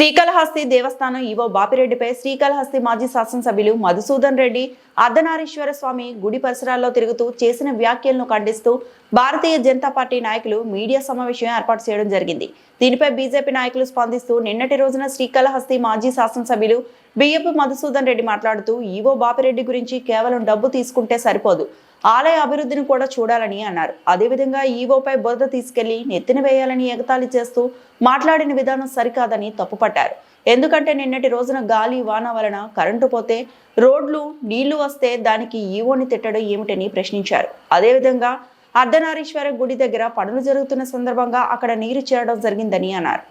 శ్రీకాళహస్తి దేవస్థానం EO బాపిరెడ్డిపై Srikalahasti మాజీ శాసనసభ్యులు మధుసూదన్ రెడ్డి అర్ధనారీశ్వర స్వామి గుడి పరిసరాల్లో తిరుగుతూ చేసిన వ్యాఖ్యలను ఖండిస్తూ భారతీయ జనతా పార్టీ నాయకులు మీడియా సమావేశం ఏర్పాటు చేయడం జరిగింది. దీనిపై బీజేపీ నాయకులు స్పందిస్తూ నిన్నటి రోజున శ్రీకాళహస్తి మాజీ శాసనసభ్యులు బియ్యపు మధుసూదన్ రెడ్డి మాట్లాడుతూ ఈవో బాపిరెడ్డి గురించి కేవలం డబ్బు తీసుకుంటే సరిపోదు, ఆలయ అభివృద్ధిని కూడా చూడాలని అన్నారు. అదేవిధంగా ఈవోపై బురద తీసుకెళ్లి నెత్తిన వేయాలని ఎగతాళి చేస్తూ మాట్లాడిన విధానం సరికాదని తప్పుపట్టారు. ఎందుకంటే నిన్నటి రోజున గాలి వాన వలన కరెంటు పోతే రోడ్లు నీళ్లు వస్తే దానికి ఈవోని తిట్టడం ఏమిటని ప్రశ్నించారు. అదేవిధంగా అర్ధనారీశ్వర గుడి దగ్గర పనులు జరుగుతున్న సందర్భంగా అక్కడ నీరు చేరడం జరిగిందని అన్నారు.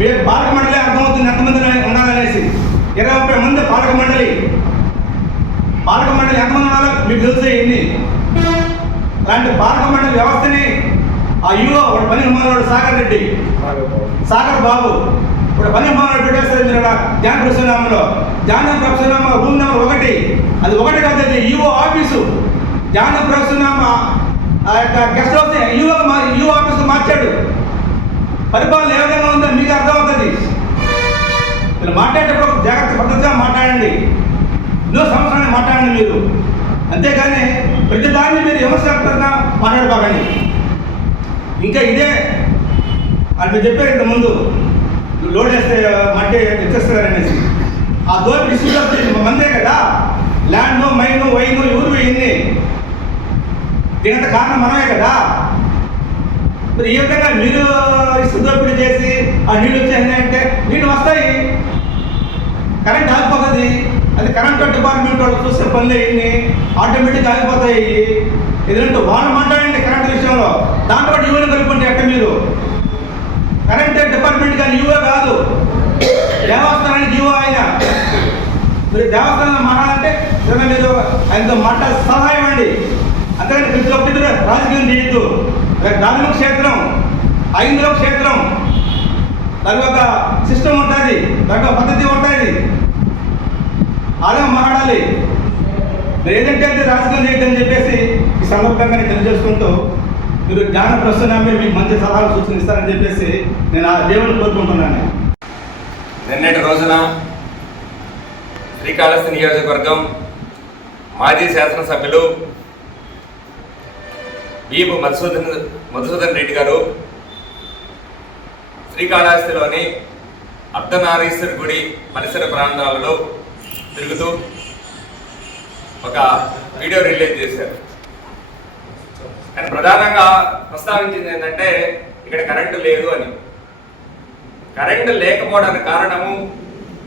మీరు పాలక మండలి అర్థమవుతుంది ఎంతమంది ఉండాలనేసి 20-30 మంది పాలక మండలి ఎంతమంది ఉండాలో మీకు తెలుసు. ఎన్ని అలాంటి పాలక మండలి వ్యవస్థని ఆ యువ పని మానవుడు సాగర్ బాబు ఇప్పుడు పని మానవుడు పెట్టేస్తారు. మీరు ధ్యాన ప్రసన్నామంలో రూమ్ నెంబర్ 1 అది 1 కాదు, అది యువ ఆఫీసు. ధ్యాన ప్రసన్నామ ఆ యొక్క గెస్ట్ హౌస్ యువ ఆఫీసు మార్చాడు. పరిపాలన ఏ విధంగా ఉందో మీకు అర్థమవుతుంది. మీరు మాట్లాడేటప్పుడు జాగ్రత్త పద్ధతిగా మాట్లాడండి, ఎన్నో సంవత్సరాలు మాట్లాడండి మీరు, అంతేగాని ప్రతిదాన్ని మీరు విమర్శనాత్మకంగా మాట్లాడబాకండి. ఇంకా ఇదే అని మీరు చెప్పారు ఇంతకుముందు, లోడ్ వేస్తే మట్టి ఇచ్చేస్తారనేసి. ఆ దోపి డిస్ట్రిబ్యూటర్ మందే కదా, ల్యాండ్ మైను వైను ఎవరు ఇన్ని, దీనంత కారణం మనమే కదా. మరి ఈ విధంగా మీరు ఇసుక దోపిడీ చేసి ఆ నీళ్ళు వచ్చాయంటే నీళ్ళు వస్తాయి, కరెంట్ ఆగిపోతుంది. అది కరెంట్ డిపార్ట్మెంట్ వాళ్ళు చూసే పనులు అయ్యి ఆటోమేటిక్గా ఆగిపోతాయి. ఎందుకంటే వాళ్ళు మాట్లాడండి కరెంట్ విషయంలో, దాంట్లో యువని కలుపుకుంటే ఎక్క మీరు కరెంట్ డిపార్ట్మెంట్ కానీ యువే కాదు, దేవస్థానానికి యువ ఆయన. మీరు దేవస్థానం మాట్లాడాలంటే మీరు ఆయనతో మాట్లాడే సలహా ఇవ్వండి, అంతేగాని ప్రతి ఒక్కటి రాజకీయం చేయొద్దు. ధార్మిక క్షేత్రం, ఐంద్రవ క్షేత్రం, దాని ఒక సిస్టమ్ ఉంటుంది, దాని ఒక పద్ధతి ఉంటుంది, అలా మాట్లాడాలి. మీరు ఏదంటే అయితే రాజకీయం చేయొద్దని చెప్పేసి ఈ సందర్భంగా నేను తెలియజేసుకుంటూ, మీరు జ్ఞాన ప్రస్తుతాన్ని మీకు మంచి సలహాలు సూచనలు ఇస్తారని చెప్పేసి నేను ఆ దేవుని కోరుకుంటున్నాను. నిన్నటి రోజున శ్రీకాళహస్తి నియోజకవర్గం మాజీ శాసనసభ్యులు బియ్యపు మధుసూదన్ రెడ్డి గారు శ్రీకాళహస్తిలోని అర్ధనారీశ్వర గుడి పరిసర ప్రాంతాలలో తిరుగుతూ ఒక వీడియో రిలీజ్ చేశారు. కానీ ప్రధానంగా ప్రస్తావించింది ఏంటంటే ఇక్కడ కరెంటు లేదు అని. కరెంటు లేకపోవడానికి కారణము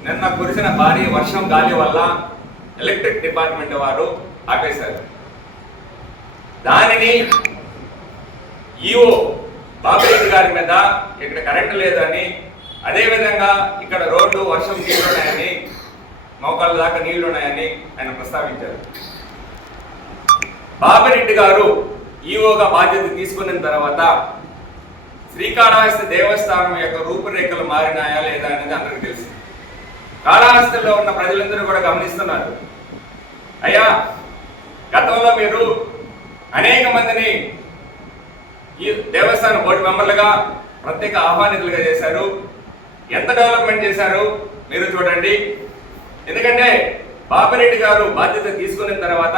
నిన్న కురిసిన భారీ వర్షం గాలి వల్ల ఎలక్ట్రిక్ డిపార్ట్మెంట్ వారు ఆపేశారు. దానిని ఈవో బాపిరెడ్డి గారి మీద ఇక్కడ కరెంటు లేదని, అదేవిధంగా ఇక్కడ రోడ్డు వర్షం నీళ్లున్నాయని, మోకాళ్ళ దాకా నీళ్లున్నాయని ఆయన ప్రస్తావించారు. బాపిరెడ్డి గారు ఈవోగా బాధ్యత తీసుకున్న తర్వాత శ్రీకాళహస్తి దేవస్థానం యొక్క రూపురేఖలు మారినాయా లేదా అనేది అందరికీ తెలుసు. కాళహస్తిలో ఉన్న ప్రజలందరూ కూడా గమనిస్తున్నారు. అయ్యా, గతంలో మీరు అనేక మందిని ఈ దేవస్థానం బోర్డు మెంబర్లుగా ప్రత్యేక ఆహ్వానితులుగా చేశారు. ఎంత డెవలప్మెంట్ చేశారు మీరు చూడండి. ఎందుకంటే బాపిరెడ్డి గారు బాధ్యత తీసుకున్న తర్వాత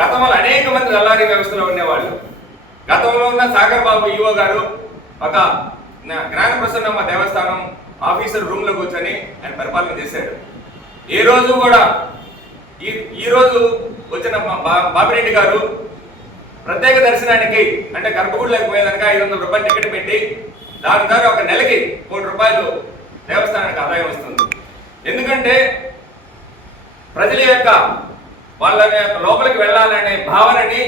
గతంలో అనేక మంది దళారీ వ్యవస్థలో ఉండేవాళ్ళు. గతంలో ఉన్న సాగర్ బాబు ఈవో గారు ఒక జ్ఞాన ప్రసన్నమ్మ దేవస్థానం ఆఫీసర్ రూమ్లో కూర్చొని ఆయన పరిపాలన చేశాడు. ఈ రోజు కూడా ఈ రోజు వచ్చిన బాపిరెడ్డి గారు ప్రత్యేక దర్శనానికి అంటే గర్భగుడిలోకి పోయేదానికి 500 రూపాయలు టికెట్ పెట్టి దాని ద్వారా ఒక నెలకి 1 కోటి రూపాయలు దేవస్థానానికి ఆదాయం వస్తుంది. ఎందుకంటే ప్రజల యొక్క వాళ్ళ లోపలికి వెళ్ళాలనే భావనని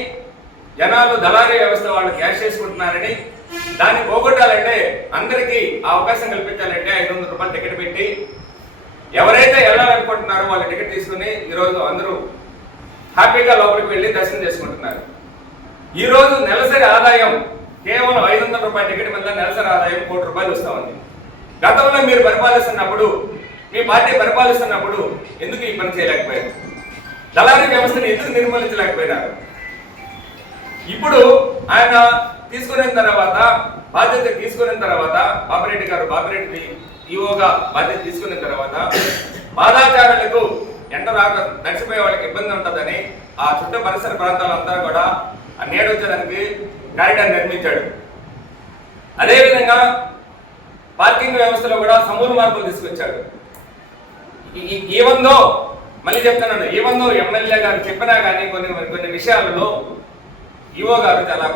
జనాలు దళారీ వ్యవస్థ వాళ్ళు క్యాష్ చేసుకుంటున్నారని, దాన్ని పోగొట్టాలంటే అందరికీ ఆ అవకాశం కల్పించాలంటే 500 రూపాయలు టికెట్ పెట్టి ఎవరైతే వెళ్ళాలనుకుంటున్నారో వాళ్ళ టికెట్ తీసుకుని ఈరోజు అందరూ హ్యాపీగా లోపలికి వెళ్ళి దర్శనం చేసుకుంటున్నారు. ఈరోజు నెలసరి ఆదాయం కేవలం 500 రూపాయల టికెట్ మీద నెలసరి ఆదాయం 1 కోటి రూపాయలు వస్తూ ఉంది. గతంలో మీరు పరిపాలిస్తున్నప్పుడు మీ పార్టీ పరిపాలిస్తున్నప్పుడు ఎందుకు ఈ పని చేయలేకపోయారు? దళారీ వ్యవస్థను ఎందుకు నిర్మూలించలేకపోయినారు? ఇప్పుడు ఆయన బాధ్యత తీసుకున్న తర్వాత బాపిరెడ్డి ఈఓగా బాధ్యత తీసుకున్న తర్వాత పాదాచారులకు ఎండ రాక నడిచిపోయే వాళ్ళకి ఇబ్బంది ఉంటుందని ఆ చుట్టూ పరిసర ప్రాంతాలంతా కూడా ఆ నీడ వచ్చేదానికి కారిడార్ నిర్మించాడు. అదేవిధంగా పార్కింగ్ వ్యవస్థలో కూడా సమూల మార్పులు తీసుకొచ్చాడు. ఏవందో మళ్ళీ చెప్తున్నాను, ఏవందో ఎమ్మెల్యే గారు చెప్పినా కానీ కొన్ని విషయాలలో ఈఓ గారు చాలా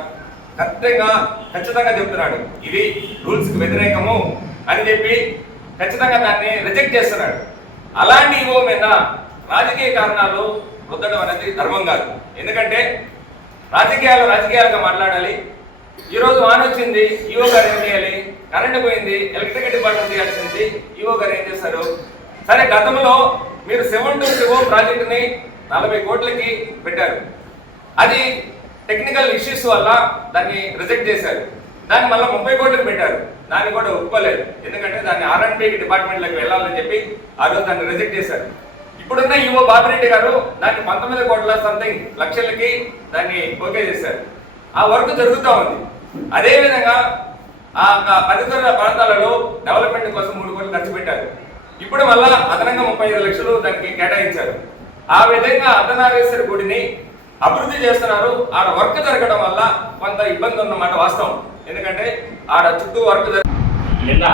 ఖచ్చితంగా చెప్తున్నాడు, ఇది రూల్స్కి వ్యతిరేకము అని చెప్పి ఖచ్చితంగా దాన్ని రిజెక్ట్ చేస్తున్నాడు. అలాంటి ఈఓ మీద రాజకీయ కారణాలు రుద్దడం అనేది ధర్మం కాదు. ఎందుకంటే రాజకీయాలుగా మాట్లాడాలి. ఈరోజు వాన వచ్చింది, ఈఓ గారు ఏం చేయాలి? కరెంటు పోయింది, ఎలక్ట్రిసిటీ డిపార్ట్మెంట్ చేయాల్సింది, ఈఓ గారు ఏం చేశారు? సరే, గతంలో మీరు 7 to 7 ప్రాజెక్టుని 40 కోట్లకి పెట్టారు. అది టెక్నికల్ ఇష్యూస్ వల్ల దాన్ని రిజెక్ట్ చేశారు. దాన్ని మళ్ళీ 30 కోట్లకు పెట్టారు. దాన్ని కూడా ఒప్పుకోలేదు. ఎందుకంటే దాన్ని R&D డిపార్ట్మెంట్లోకి వెళ్ళాలని చెప్పి ఆ రోజు దాన్ని రిజెక్ట్ చేశారు. ఇప్పుడున్న ఈఓ బాపిరెడ్డి గారు దాన్ని 19 కోట్ల సంథింగ్ లక్షలకి దాన్ని ఓకే చేశారు. ఆ వర్క్ జరుగుతూ ఉంది. అదేవిధంగా ఆ పరిసర ప్రాంతాలలో డెవలప్మెంట్ కోసం 3 కోట్లు ఖర్చు పెట్టారు. ఇప్పుడు మళ్ళా అదనంగా 35 లక్షలు దానికి కేటాయించారు. ఆ విధంగా అర్ధనారీశ్వర గుడిని అభివృద్ధి చేస్తున్నారు. ఆడ వర్క్ జరగడం వల్ల కొంత ఇబ్బంది ఉన్నమాట వాస్తవం. ఎందుకంటే ఆడ చుట్టూ వర్క్ నిన్న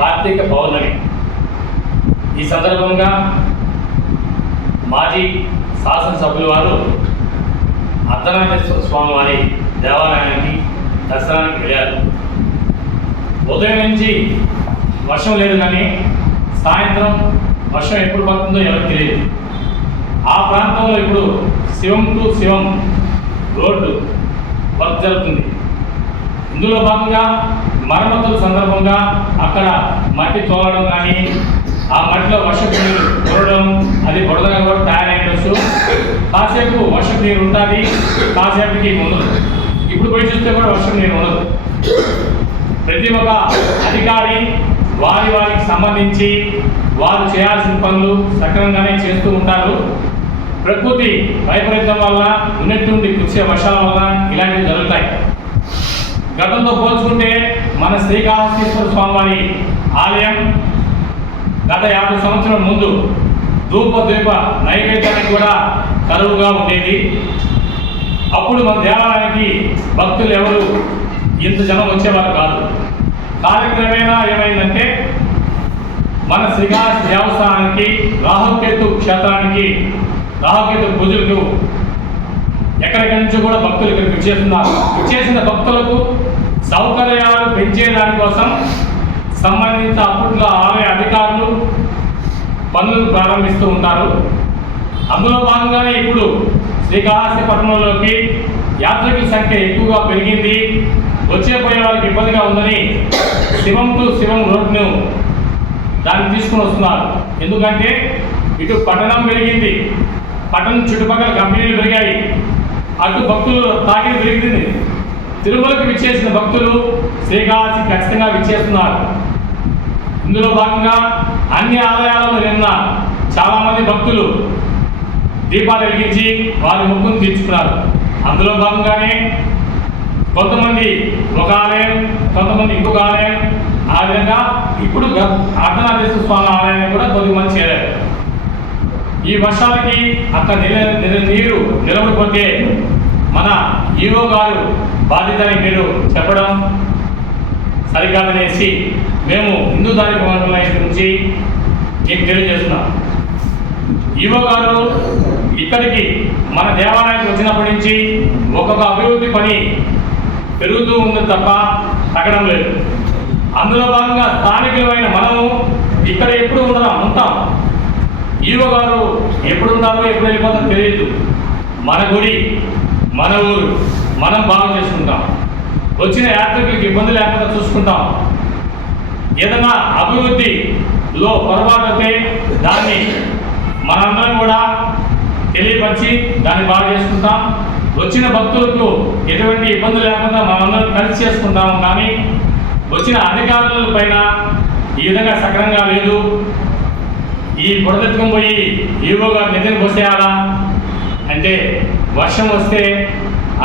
కార్తీక పౌర్ణమి ఈ సందర్భంగా మాజీ శాసనసభ్యుల వారు అర్ధనారీశ్వర స్వామి వారి దేవాలయానికి దర్శనానికి వెళ్ళారు. ఉదయం నుంచి వర్షం లేదు, కానీ సాయంత్రం వర్షం ఎప్పుడు పడుతుందో ఎవరికి తెలియదు. ఆ ప్రాంతంలో ఇప్పుడు శివం టు శివం రోడ్డు వర్క్ జరుగుతుంది. ఇందులో భాగంగా మరమ్మతుల సందర్భంగా అక్కడ మట్టి తోలడం కానీ, ఆ మట్టిలో వర్షపు నీరు కురవడం, అది బురదగా కూడా తయారైండొచ్చు. కాసేపు వర్షపు నీరు ఉంటుంది, కాసేపుకి ఉండదు. ఇప్పుడు పోయి చూస్తే కూడా వర్షం నీరు ఉండదు. ప్రతి ఒక్క అధికారి వారికి సంబంధించి వారు చేయాల్సిన పనులు సక్రమంగానే చేస్తూ ఉంటారు. ప్రకృతి వైపరీత్యం వల్ల ఉన్నట్టుండి కురిసే వర్షాల వల్ల ఇలాంటివి జరుగుతాయి. గతంతో పోల్చుకుంటే మన శ్రీకాళహస్తీశ్వర స్వామివారి ఆలయం గత 50 సంవత్సరాల ముందు ధూప నైవేద్యానికి కూడా కరువుగా ఉండేది. అప్పుడు మన దేవాలయానికి భక్తులు ఎవరు ఇంత జనం వచ్చేవారు కాదు. కార్యక్రమేణా ఏమైందంటే మన శ్రీకాళహస్తి దేవస్థానానికి రాహుకేతు క్షేత్రానికి రాహుకేతు పూజలకు ఎక్కడికి నుంచి కూడా భక్తులు ఇక్కడికి విచ్చేస్తున్నారు. విచ్చేసిన భక్తులకు సౌకర్యాలు పెంచే దానికోసం సంబంధించిన అప్పట్లో ఆలయ అధికారులు పనులు ప్రారంభిస్తూ ఉంటారు. అందులో భాగంగానే ఇప్పుడు శ్రీకాళహస్తి పట్టణంలోకి యాత్రికుల సంఖ్య ఎక్కువగా పెరిగింది. వచ్చేపోయే వారికి ఇబ్బందిగా ఉందని శివం టు శివం రోడ్ను దాన్ని తీసుకుని వస్తున్నారు. ఎందుకంటే ఇటు పట్టణం పెరిగింది, పట్టణం చుట్టుపక్కల కంపెనీలు పెరిగాయి, అటు భక్తులు తాకిడి పెరిగింది. తిరుమలకు విచ్చేసిన భక్తులు శ్రీకాళహస్తి ఖచ్చితంగా విచ్చేస్తున్నారు. ఇందులో భాగంగా అన్ని ఆలయాలలో నిన్న చాలామంది భక్తులు దీపాలు వెలిగించి వారి మొక్కును తీర్చుకున్నారు. అందులో భాగంగానే కొంతమంది ఒక ఆలయం, కొంతమంది ఇంకొక ఆలయం, ఆ విధంగా ఇప్పుడు అర్ధనారీశ్వర స్వామి ఆలయాన్ని కూడా కొద్దిమంది చేరారు. ఈ వర్షాలకి అక్కడ నీరు నిలబడిపోతే మన ఈఓ గారు బాధ్యతని మీరు చెప్పడం సరికాదనేసి మేము హిందూ ధార్మిక మండలం నుంచి మీకు తెలియజేస్తున్నాం. ఈఓ గారు ఇక్కడికి మన దేవాలయానికి వచ్చినప్పటి నుంచి ఒక్కొక్క అభివృద్ధి పని పెరుగుతూ ఉంది తప్ప తగ్గడం లేదు. అందులో భాగంగా స్థానికులమైన మనము ఇక్కడ ఎప్పుడు ఉంటాం. ఈవో గారు ఎప్పుడు ఉంటారో ఎప్పుడు వెళ్ళిపోతారో తెలియదు. మన గుడి, మన ఊరు మనం బాగు చేసుకుంటాం. వచ్చిన యాత్రికులకు ఇబ్బంది లేకుండా చూసుకుంటాం. ఏదైనా అభివృద్ధిలో పొరపాటు అయితే దాన్ని మనందరం కూడా తెలియపరిచి దాన్ని బాగు చేసుకుంటాం. వచ్చిన భక్తులకు ఎటువంటి ఇబ్బంది లేకుండా మనందరం కలిసి చేసుకుంటాము. కానీ వచ్చిన అధికారుల పైన ఈ విధంగా సక్రమంగా లేదు. ఈ బురదెత్తుకుని పోయి ఈవో గారు నిధిని పోసేయాలా అంటే వర్షం వస్తే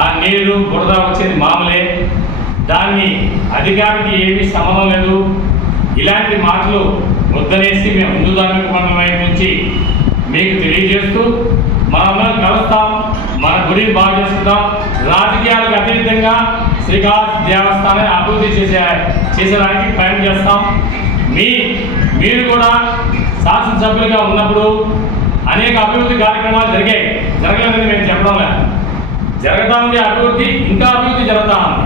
ఆ నీరు బురద వచ్చేది మామూలే, దాన్ని అధికారికి ఏమీ సంబంధం లేదు. ఇలాంటి మాటలు వద్దనేసి మేము హిందూ ధార్మిక మండలం వైపు నుంచి మీకు తెలియజేస్తూ మనందరం కలుస్తాం, మన గుడిని బాగు చేసుకుందాం. రాజకీయాలకు అతీతంగా శ్రీకాళహస్తి దేవస్థానాన్ని అభివృద్ధి చేసేదానికి ప్రయత్నం చేస్తాం. మీరు కూడా శాసనసభ్యులుగా ఉన్నప్పుడు అనేక అభివృద్ధి కార్యక్రమాలు జరగలేదని మేము చెప్పడం లేదు. జరుగుతూ ఉంది అభివృద్ధి, ఇంకా అభివృద్ధి జరుగుతూ ఉంది.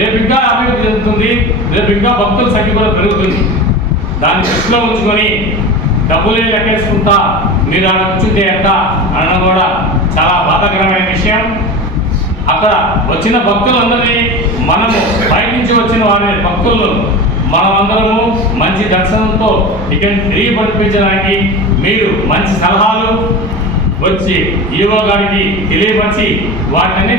రేపు ఇంకా అభివృద్ధి జరుగుతుంది, రేపు ఇంకా భక్తుల సంఖ్య కూడా పెరుగుతుంది. దాన్ని దృష్టిలో ఉంచుకొని డబ్బులే లెక్కేసుకుంటా మీరు అలా కూర్చుంటే ఎంత అనడం కూడా చాలా బాధాకరమైన విషయం. అక్కడ వచ్చిన భక్తులందరినీ మనము బయట నుంచి వచ్చిన వారి భక్తులను మనమందరము మంచి దర్శనంతో ఇక్కడ తిరిగి పంపించడానికి మీరు మంచి సలహాలు వచ్చి ఈవో గారికి తెలియపరిచి వాటిని